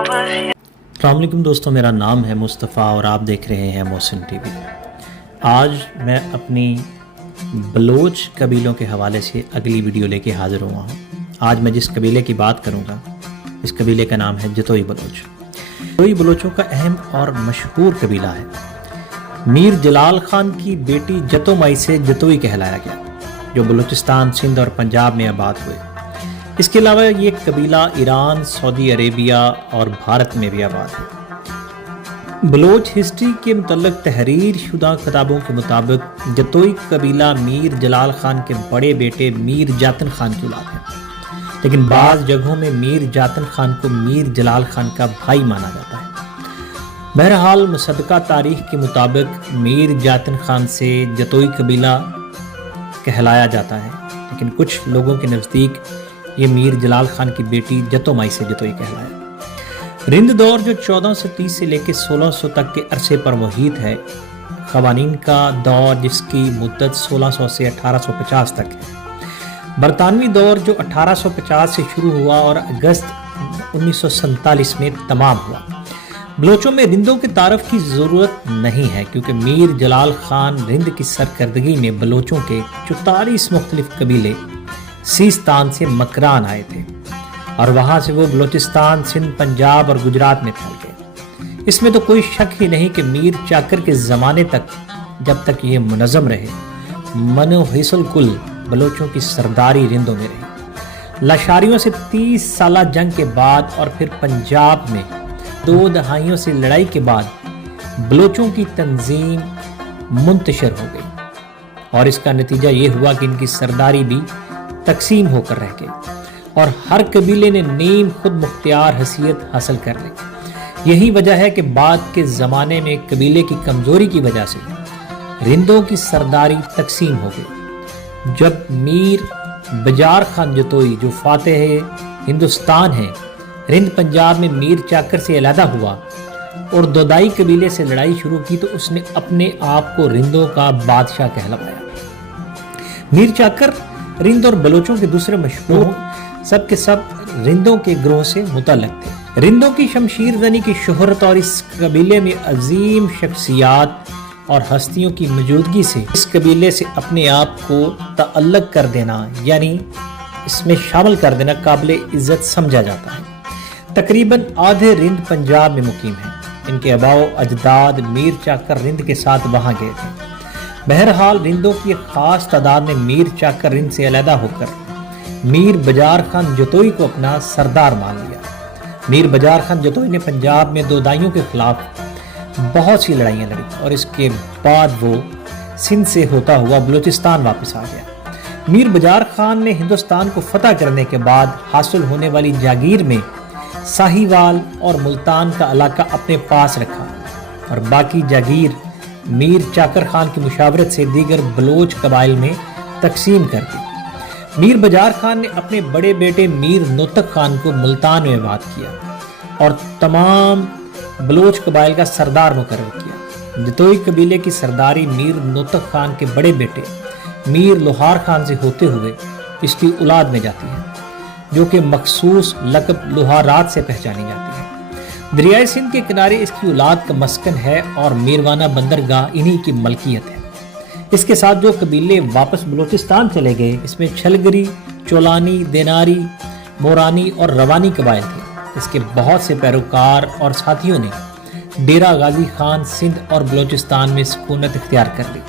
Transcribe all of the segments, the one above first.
अस्सलाम वालेकुम दोस्तों, मेरा नाम है मुस्तफ़ा और आप देख रहे हैं मोहसिन टीवी। आज मैं अपनी बलोच कबीलों के हवाले से अगली वीडियो लेके हाज़िर हुआ हूँ। आज मैं जिस कबीले की बात करूँगा, इस कबीले का नाम है जतोई बलोच। जतोई बलोचों का अहम और मशहूर कबीला है। मीर जलाल खान की बेटी जतोमाई से जतोई कहलाया गया, जो बलूचिस्तान, सिंध और पंजाब में आबाद हुए। इसके अलावा ये कबीला ईरान, सऊदी अरेबिया और भारत में भी आबाद है। बलोच हिस्ट्री के मुतल्लिक़ तहरीर शुदा किताबों के मुताबिक जतोई कबीला मीर जलाल खान के बड़े बेटे मीर जातन खान की औलाद है, लेकिन बाज़ जगहों में मीर जातन खान को मीर जलाल खान का भाई माना जाता है। बहरहाल मुसद्दक़ा तारीख के मुताबिक मीर जातन खान से जतोई कबीला कहलाया जाता है, लेकिन कुछ लोगों के नज़दीक ये मीर जलाल खान की बेटी जतोमाई से जतोई कहलाया। रिंद दौर जो 1430 से लेकर 1600 तक के अरसे पर मुहित है, क़वानीन का दौर जिसकी मुद्दत 1600 से 1850 तक है। बरतानवी दौर जो 1850 से शुरू हुआ और अगस्त 1947 में तमाम हुआ। बलोचों में रिंदों के तारफ़ की ज़रूरत नहीं है, क्योंकि मीर जलाल खान रिंद की सरकर्दगी में बलोचों के 44 मुख्तलिफ कबीले सीस्तान से मकरान आए थे और वहाँ से वो बलूचिस्तान, सिंध, पंजाब और गुजरात में फैल गए। इसमें तो कोई शक ही नहीं कि मीर चाकर के ज़माने तक, जब तक ये मुनज़्ज़म रहे, मनो हिसल कुल बलोचों की सरदारी रिंदों में रही। लाशारियों से 30 साला जंग के बाद और फिर पंजाब में 2 दहाइयों से लड़ाई के बाद बलोचों की तंजीम मुंतशिर हो गई और इसका नतीजा ये हुआ कि इनकी सरदारी भी तकसीम होकर रह गई और हर कबीले ने नीम खुद मुख्तियार हैसियत हासिल कर ली। यही वजह है कि बाद के ज़माने में कबीले की कमज़ोरी की वजह से रिंदों की सरदारी तकसीम हो गई। जब मीर बजार खान जतोई, जो फातेह हिंदुस्तान है, रिंद पंजाब में मीर चाकर से अलहदा हुआ और दोदाई कबीले से लड़ाई शुरू की, तो उसने अपने आप को रिंदों का बादशाह कहलवाया। मीर चाकर रिंद और बलोचों के दूसरे मशहूर सब के सब रिंदों के ग्रोह से मुतल्लिक़ थे। रिंदों की शमशीर ज़नी की शोहरत और इस कबीले में अजीम शख्सियात और हस्तियों की मौजूदगी से इस कबीले से अपने आप को तअल्लक़ कर देना, यानी इसमें शामिल कर देना, काबिल इज़्ज़त समझा जाता है। तकरीबन आधे रिंद पंजाब में मुकीम हैं। इनके अबाओ अजदाद मीर चाकर रिंद के साथ वहाँ गए थे। बहरहाल रिंदों की एक ख़ास तादाद ने मीर चाकर रिंद से अलहदा होकर मीर बजार खान जतोई को अपना सरदार मान लिया। मीर बजार खान जतोई ने पंजाब में दोदाइयों के खिलाफ बहुत सी लड़ाइयाँ लड़ी और इसके बाद वो सिंध से होता हुआ बलूचिस्तान वापस आ गया। मीर बजार खान ने हिंदुस्तान को फतह करने के बाद हासिल होने वाली जागीर में साहिवाल और मुल्तान का इलाका अपने पास रखा और बाकी जागीर मीर चाकर खान की मुशावरत से दीगर बलोच कबाइल में तकसीम कर दी। मीर बजार खान ने अपने बड़े बेटे मीर नोतक खान को मुल्तान में आबाद किया और तमाम बलोच कबाइल का सरदार मुकर्रर किया। जतोई कबीले की सरदारी मीर नोतक खान के बड़े बेटे मीर लोहार खान से होते हुए इसकी औलाद में जाती है, जो कि मखसूस लक़ब लोहारात से पहचानी जाती है। दरियाए सिंध के किनारे इसकी औलाद का मस्कन है और मीरवाना बंदरगाह इन्हीं की मलकियत है। इसके साथ जो कबीले वापस बलूचिस्तान चले गए, इसमें छलगरी, चोलानी, देनारी, मोरानी और रवानी कबाइल थे। इसके बहुत से पैरोकार और साथियों ने डेरा गाजी खान सिंध और बलूचिस्तान में सुकूनत इख्तियार कर ली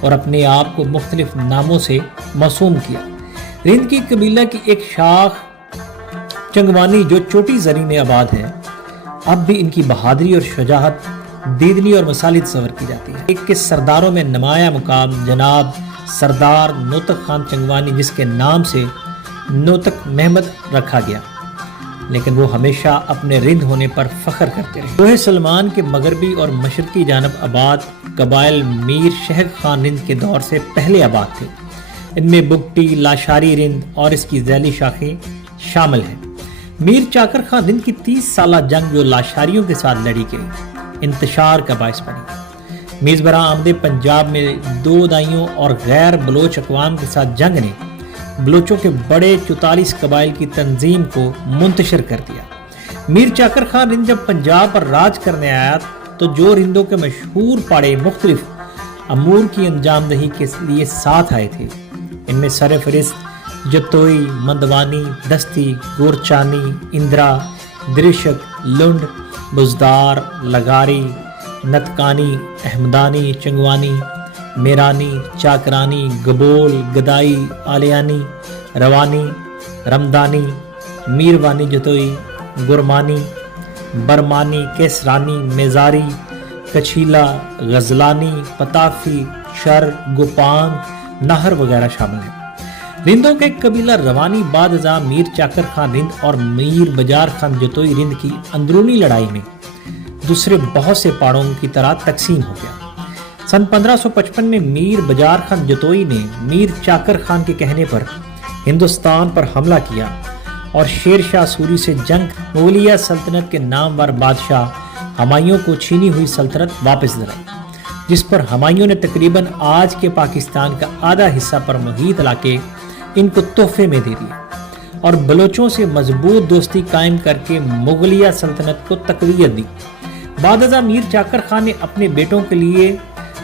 और अपने आप को मुख्तलिफ नामों से मौसूम किया। रिंद की कबीला की एक शाख चंगवानी, जो छोटी जरी में आबाद है, अब भी इनकी बहादुरी और शुजाअत दीदनी और मसाली तस्वर की जाती है। एक के सरदारों में नुमाया मुकाम जनाब सरदार नोतक खान चंगवानी, जिसके नाम से नोतक महमद रखा गया, लेकिन वो हमेशा अपने रिंद होने पर फख्र करते रहे। रोहे सलमान के मगरबी और मशरकी जानब आबाद कबाइल मीर शहद खान रिंद के दौर से पहले आबाद थे। इनमें बुगटी, लाशारी रिंद और इसकी झैली शाखें शामिल हैं। मीर चाकर खान रिंद की 30 साला जंग जो लाशारियों के साथ लड़ी गई, इंतशार का बायस बनी। मीज़बरा आमदे पंजाब में 2 दाइयों और गैर बलोच अक़वाम के साथ जंग ने बलोचों के बड़े 44 कबाइल की तंजीम को मुंतशिर कर दिया। میر چاکر خان رند جب پنجاب پر راج کرنے آیا تو جو رندوں کے مشہور پاڑے مختلف امور کی انجام دہی کے لیے ساتھ آئے تھے، ان میں سر فہرست جتوئی، مندوانی، دستی، گورچانی، اندرا، درشک، لنڈ، بزدار، لگاری، نتکانی، احمدانی، چنگوانی، میرانی، چاکرانی، گبول، گدائی، آلیانی، روانی، رمدانی، میروانی جتوئی، گرمانی، برمانی، کیسرانی، میزاری، کچھیلا، غزلانی، پتافی، شر، گوپانگ، نہر وغیرہ شامل ہیں۔ رندوں کا ایک قبیلہ روانی بعد ازاں میر چاکر خان رند اور میر بجار خان جتوئی رند کی اندرونی لڑائی میں دوسرے بہت سے پاڑوں کی طرح تقسیم ہو گیا۔ سن 1555 میں میر بجار خان جتوئی نے میر چاکر خان کے کہنے پر ہندوستان پر حملہ کیا اور شیر شاہ سوری سے جنگ مغلیہ سلطنت کے نامور بادشاہ ہمایوں کو چھینی ہوئی سلطنت واپس دلائی، جس پر ہمایوں نے تقریباً آج کے پاکستان کا آدھا حصہ پر محیط علاقے ان کو تحفے میں دے دیا اور بلوچوں سے مضبوط دوستی قائم کر کے مغلیہ سلطنت کو تقویت دی۔ بعد ازاں میر چاکر خان نے اپنے بیٹوں کے لیے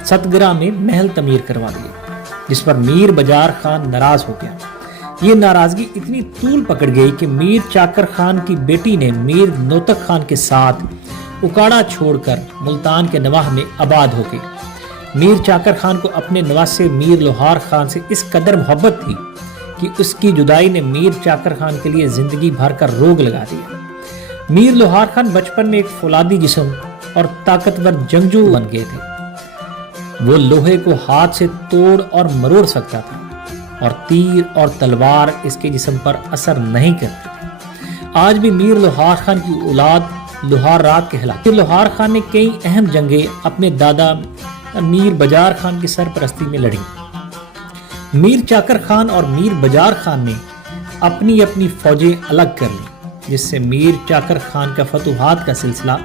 ستگرہ میں محل تعمیر کروا دیے، جس پر میر بجار خان ناراض ہو گیا۔ یہ ناراضگی اتنی طول پکڑ گئی کہ میر چاکر خان کی بیٹی نے میر نوتک خان کے ساتھ اکاڑا چھوڑ کر ملتان کے نواح میں آباد ہو گئی۔ میر چاکر خان کو اپنے نواسے میر لوہار خان سے اس قدر محبت تھی کہ اس کی جدائی نے میر چاکر خان کے لیے زندگی بھر کا روگ لگا دیا۔ میر لوہار خان بچپن میں ایک فولادی جسم اور طاقتور جنگجو بن گئے تھے۔ وہ لوہے کو ہاتھ سے توڑ اور مروڑ سکتا تھا اور تیر اور تلوار اس کے جسم پر اثر نہیں کرتی تھی۔ آج بھی میر لوہار خان کی اولاد لوہار رات کہلاتی۔ لوہار خان نے کئی اہم جنگیں اپنے دادا میر بجار خان کی سرپرستی میں لڑیں۔ میر چاکر خان اور میر بجار خان نے اپنی اپنی فوجیں الگ کر لیں، جس سے میر چاکر خان کا فتوحات کا سلسلہ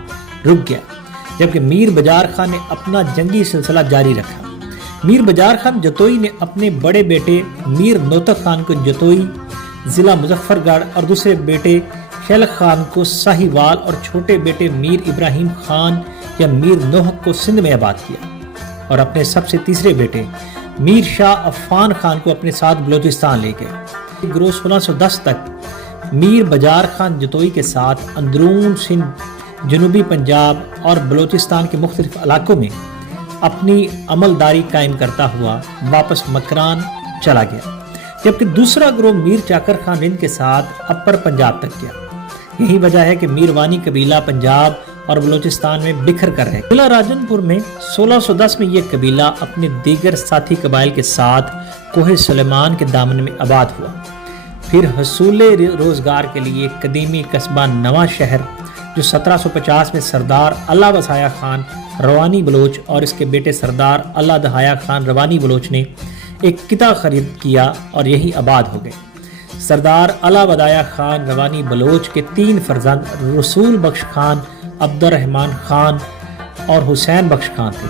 رک گیا، جبکہ میر بجار خان نے اپنا جنگی سلسلہ جاری رکھا۔ میر بجار خان جتوئی نے اپنے بڑے بیٹے میر نوتک خان کو جتوئی ضلع مظفر گڑھ اور دوسرے بیٹے خیلق خان کو ساہیوال اور چھوٹے بیٹے میر ابراہیم خان یا میر نوحک کو سندھ میں آباد کیا، اور اپنے سب سے تیسرے بیٹے میر شاہ عفان خان کو اپنے ساتھ بلوچستان لے گئے۔ گروہ 1610 تک میر بجار خان جتوئی کے ساتھ اندرون سندھ، جنوبی پنجاب اور بلوچستان کے مختلف علاقوں میں اپنی عملداری قائم کرتا ہوا واپس مکران چلا گیا، جبکہ دوسرا گروہ میر چاکر خان رند کے ساتھ اپر پنجاب تک گیا۔ یہی وجہ ہے کہ میروانی قبیلہ پنجاب اور بلوچستان میں بکھر کر رہے۔ ضلع راجن پور میں 1610 میں یہ قبیلہ اپنے دیگر ساتھی قبائل کے ساتھ کوہ سلیمان کے دامن میں آباد ہوا۔ پھر حصول روزگار کے لیے قدیمی قصبہ نواں شہر، جو 1750 میں سردار اللہ وسایا خان روانی بلوچ اور اس کے بیٹے سردار اللہ دہایا خان روانی بلوچ نے ایک قطعہ خرید کیا اور یہی آباد ہو گئے۔ سردار اللہ ودایا خان روانی بلوچ کے 3 فرزند رسول بخش خان، عبد الرحمن خان اور حسین بخش خان تھے۔